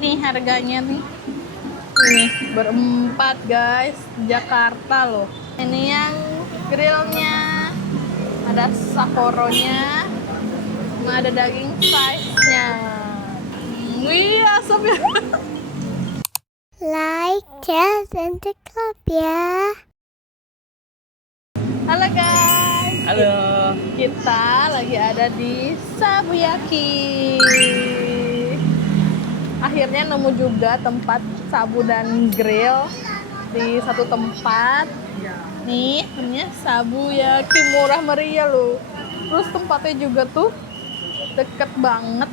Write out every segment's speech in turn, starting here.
Nih harganya nih. Ini berempat guys, Jakarta loh. Ini yang grillnya, ada sakoronya, sama ada daging size-nya. Wih, asap ya. Like, share, dan subscribe ya. Halo guys. Halo. Kita lagi ada di Sabuyaki. Akhirnya nemu juga tempat sabu dan grill di satu tempat. Nih, namanya Sabuyaki, murah meriah loh. Terus tempatnya juga tuh deket banget,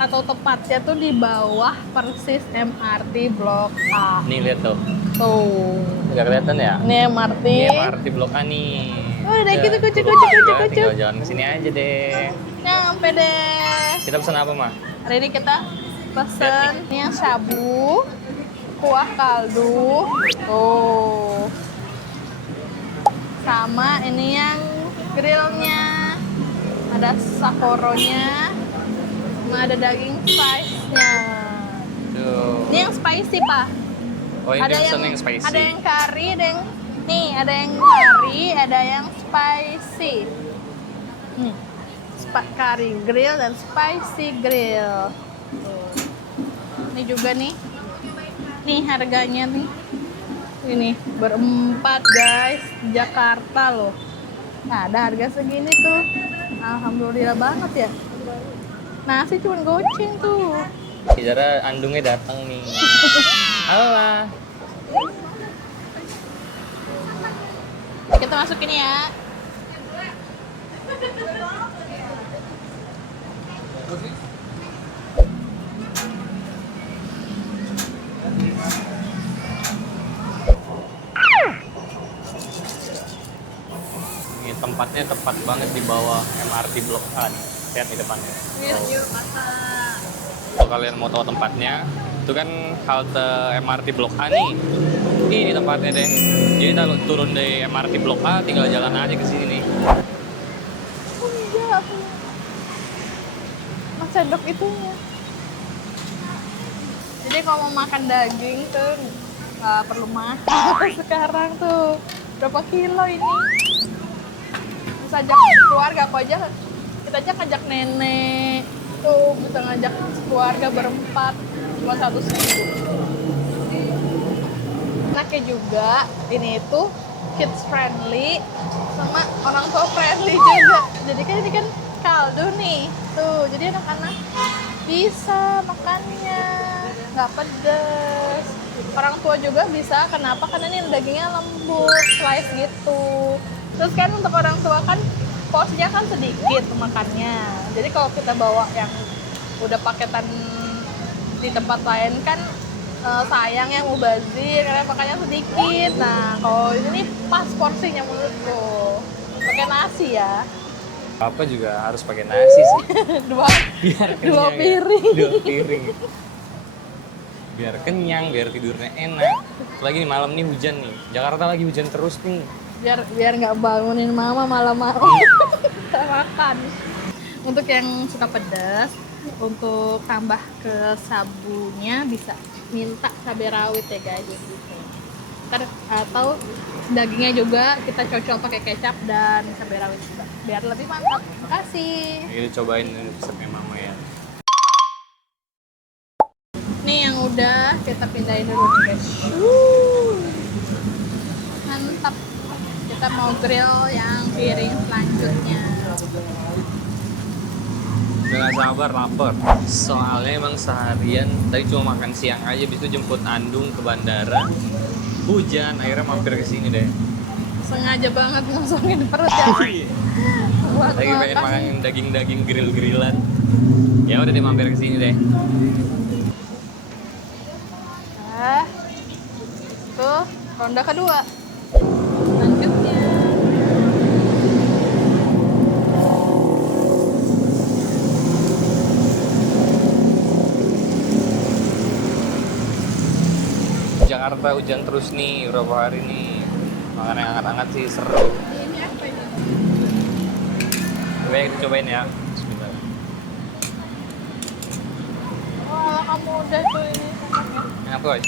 atau tepatnya tuh di bawah persis MRT Blok A. Nih lihat tuh. Tuh. Nggak kelihatan ya? Ini MRT. Ini MRT Blok A nih. Oh, udah gitu kucuk. Tinggal jalan ke sini aja deh. Nyampe deh. Kita pesan apa, Mah? Hari ini kita pesen ini yang sabu, kuah kaldu, tuh, sama ini yang grillnya, ada sakoronya, sama ada daging size-nya. Tuh. Ini yang spicy pak. Oh, ini pesan yang spicy. Ada yang kari, ada yang nih, ada yang kari, ada yang spicy. Nih, kari grill dan spicy grill. Tuh. Ini juga nih harganya nih. Ini berempat guys, Jakarta loh. Nah, ada harga segini tuh. Alhamdulillah banget ya. Nasi cuma goceng tuh. Bicara andungnya datang nih. Halo. Kita masukin ya. Ini tempatnya tepat banget di bawah MRT Blok A. Lihat di depannya. Kalau kalian mau tahu tempatnya, itu kan halte MRT Blok A nih. Ini tempatnya deh. Jadi kalau turun dari MRT Blok A, tinggal jalan aja ke sini nih. Oh iya, mas sendok itunya. Jadi kalau mau makan daging tuh nggak perlu mahal sekarang tuh. Berapa kilo ini? Bisa ajak keluarga apa aja. Kita ajak nenek. Tuh bisa ngajak keluarga berempat. Cuma 100.000. Enaknya juga ini itu kids friendly sama orang tua friendly juga. Jadi kan ini kan kaldu nih. Tuh, jadi anak-anak bisa makannya nggak pedes. Orang tua juga bisa, kenapa? Karena ini dagingnya lembut, slice gitu. Terus kan untuk orang tua kan porsinya kan sedikit makannya. Jadi kalau kita bawa yang udah paketan di tempat lain kan sayang ya, mubazir karena makannya sedikit. Nah, kalau ini pas porsinya menurutku. Pakai nasi ya. Apa juga harus pakai nasi sih. dua Biar dua kenyang ya. piring. 2 piring. Biar kenyang, biar tidurnya enak. Lagi nih malam nih hujan nih. Jakarta lagi hujan terus nih. Biar nggak bangunin mama malam-malam. Kita makan. Untuk yang suka pedas, untuk tambah ke sabunya bisa minta cabai rawit ya guys. Atau dagingnya juga kita cocol pakai kecap dan cabai rawit juga biar lebih mantap. Makasih. Kita cobain resepnya mama ya. Nih yang udah kita pindahin dulu nih guys. Mantap. Kita mau grill yang piring selanjutnya. Udah gak sabar lapar. Soalnya emang seharian tadi cuma makan siang aja, habis itu jemput Andung ke bandara. Hujan, akhirnya mampir ke sini deh. Sengaja banget ngosongin perut ya. Buat Lagi pengen makan. makan daging-daging grill-grillan. Ya udah deh mampir ke sini deh. Tuh, ronda kedua. Lanjutnya. Jakarta hujan terus nih berapa hari nih. Makan yang hangat-hangat sih seru. Ini apa ini? Coba kita cobain ya. Bismillah. Wah, kamu udah tuh ini. guys.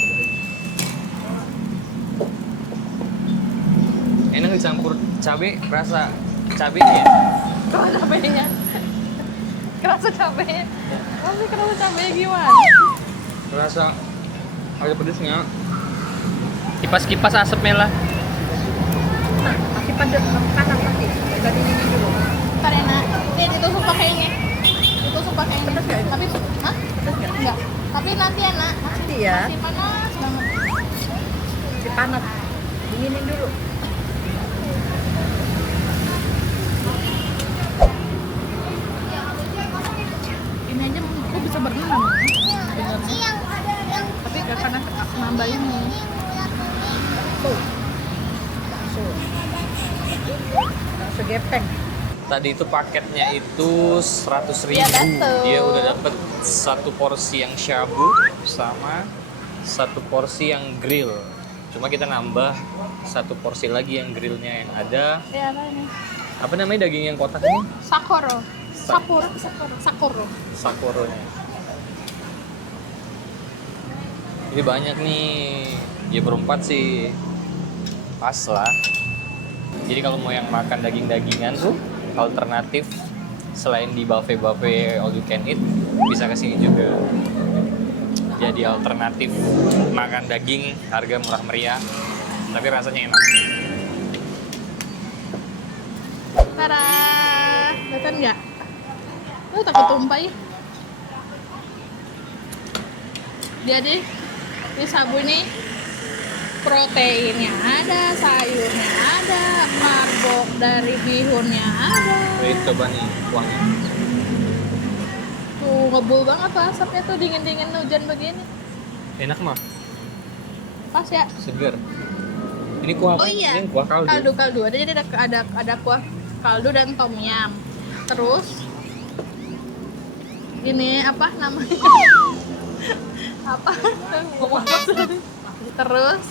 Enak dicampur cabai, rasa cabenya. Kerasa cabenya. Kerasa cabenya. Nanti kerasa cabenya gimana? Rasa ada pedesnya. Kipas-kipas asapnya lah. Masih pada kanan nanti. Dari ini dulu. Karena ini ditusuk pakai ini. Ditusuk pakai ini. Pedas nggak ini? Tapi, hah? Pedas nggak? Enggak. Tapi nanti enak. Nanti ya. Masih panas banget. Masih panas. Dinginin dulu. Ini aja aku bisa berenang. Tapi gak karena nambah ini. Tuh. Langsung gepeng. Tadi itu paketnya itu 100.000. Iya, betul. Dia udah dapet satu porsi yang shabu sama satu porsi yang grill. Cuma kita nambah satu porsi lagi yang grillnya yang ada. Ya, ada ini. Apa namanya daging yang kotak ini? Sakoro. Sakura. Sakoro. Sakoronya. Ini banyak nih. Ya berempat sih pas lah. Jadi kalau mau yang makan daging-dagingan tuh alternatif selain di buffet all you can eat bisa ke sini juga. Jadi alternatif makan daging harga murah meriah tapi rasanya enak. Tada. Kelihatan nggak? Takut tumpah ya. Jadi ini sabu ini proteinnya ada, sayurnya ada, karbok dari bihunnya ada. Wait, coba nih kuahnya. Tuh ngebul banget tuh asapnya tuh dingin-dingin hujan begini. Enak mah, Pas ya. seger. Ini kuah apa? Oh iya. Ini kuah kaldu. Kaldu. Jadi ada kuah kaldu dan tom yum. Terus ini apa namanya? Apa? Terus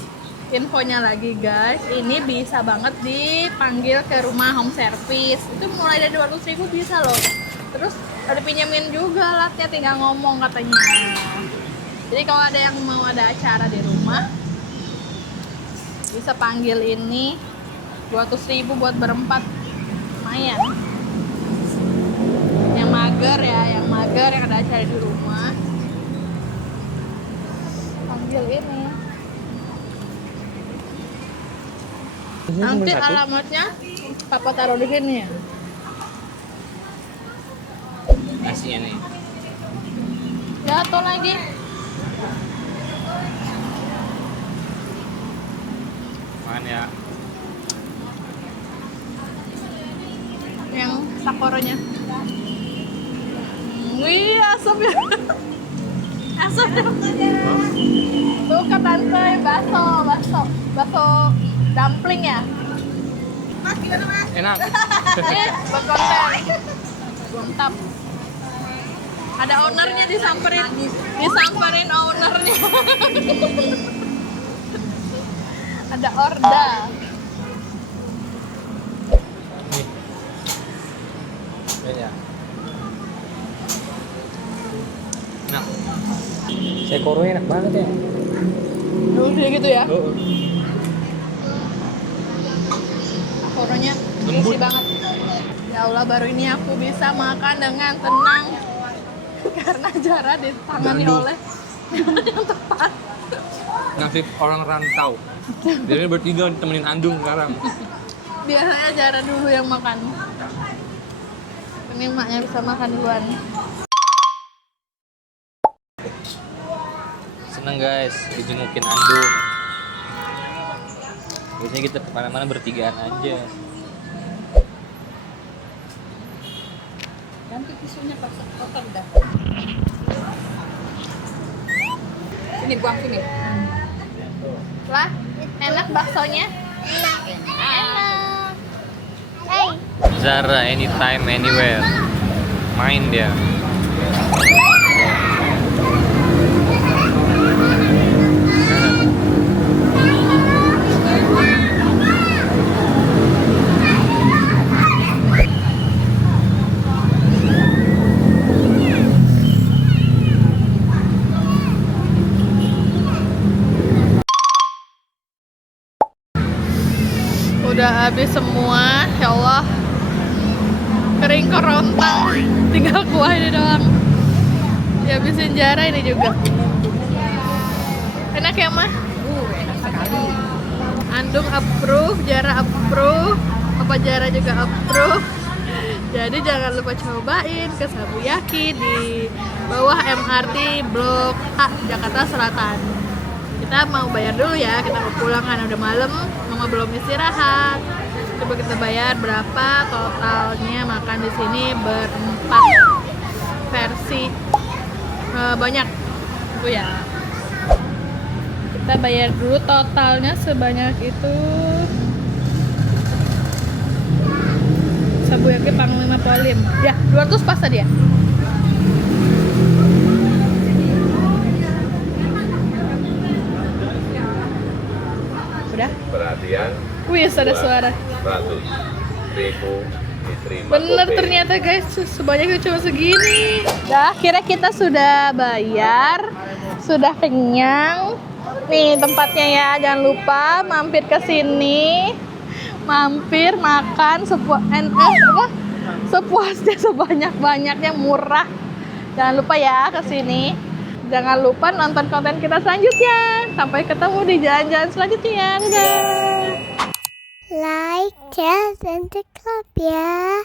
infonya lagi guys, ini bisa banget dipanggil ke rumah home service. Itu mulai dari 200.000 bisa loh. Terus ada pinjemin juga latnya, tinggal ngomong katanya. Jadi kalau ada yang mau ada acara di rumah, bisa panggil ini 200.000 buat berempat. Lumayan. Yang mager ya, yang ada acara di rumah. Panggil ini. Nanti alamatnya Papa taruh di sini ya. Nasinya nih. Jatuh lagi. Makan ya. Yang sakoronya. Wih, asapnya. Asapnya. Tuh kan tante, bakso dumpling ya. Mas, gimana mas? Enak. Buat konten. Mantap. Ada ownernya disamperin ownernya. Ada orda. Ya. Nah, sekoronya enak banget ya. Udah gitu ya. Oh. Sakornya Lembut. juicy banget. Ya Allah, baru ini aku bisa makan dengan tenang karena Zara ditangani Gandu. oleh yang tepat. Nasib orang rantau. Jadi bertiga ditemenin Andung sekarang. Biasanya Zara dulu yang makan. Ini maknya bisa makan duluan. Seneng guys, dijengukin Andung. Biasanya kita kemana-mana bertigaan aja. Ganti tisunya kotor dah. Sini, buang sini. Lah, enak baksonya? Enak. Hey. Zara anytime anywhere. Main dia. Udah habis semua, ya Allah. Kering kerontang, tinggal kuah ini doang. Dihabisin Jara ini juga. Enak ya, Mah? Enak sekali. Andung approve, Jara approve, Papa Jara juga approve. Jadi jangan lupa cobain ke Sabuyaki di bawah MRT Blok A, Jakarta Selatan. Kita mau bayar dulu ya, kita mau pulang kan udah malam, mama belum istirahat. Coba kita bayar berapa totalnya makan di sini berempat versi banyak tuh ya. Kita bayar dulu totalnya sebanyak itu. Sabuyaki Panglima Polim. Ya, 200 pas tadi ya. Udah? Perhatian, Wih, ada suara. 100.000 diterima. Bener Gopay. ternyata guys, sebanyak itu cuma segini. Dah, kira kita sudah bayar, sudah kenyang. Nih tempatnya ya, jangan lupa mampir ke sini, mampir makan sepuasnya sebanyak-banyaknya, murah. Jangan lupa ya ke sini. Jangan lupa nonton konten kita selanjutnya. Sampai ketemu di jalan-jalan selanjutnya. Dadah. Like, share, dan subscribe ya.